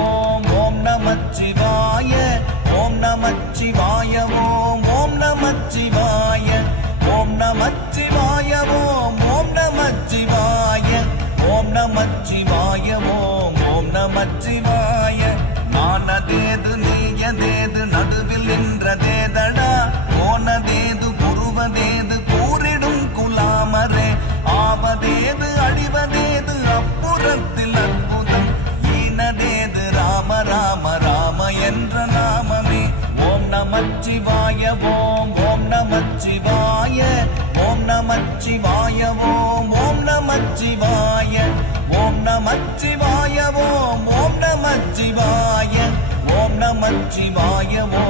ஓம் ஓம் நமச்சிவாய ஓம் நமச்சிவாய ஓம் ஓம் நமச்சிவாய ஓம் நமச்சிவாய ஓம் ஓம் நமச்சிவாய ஓம் நமச்சிவாய ஓம் ஓம் நமச்சிவாய நானதேது நீயதேது நடுவில் நின்றதேதடா போனதேது புருவதேது கூறிடும் குலாமரே ஆவதேது அழிவதேது அப்புறத்தில் அற்புதம் ஈனதேது ராம ராம ராம என்ற நாமமே ஓம் நமச்சிவாய ஓம் ஓம் நமச்சிவாய ஓம் நமச்சிவாய ஓம் ஓம் நமச்சிவாய ஓம் நமச்சிவாய ஓம் ஓம் நமச்சிவாய ஓம் நமச்சிவாய ஓம்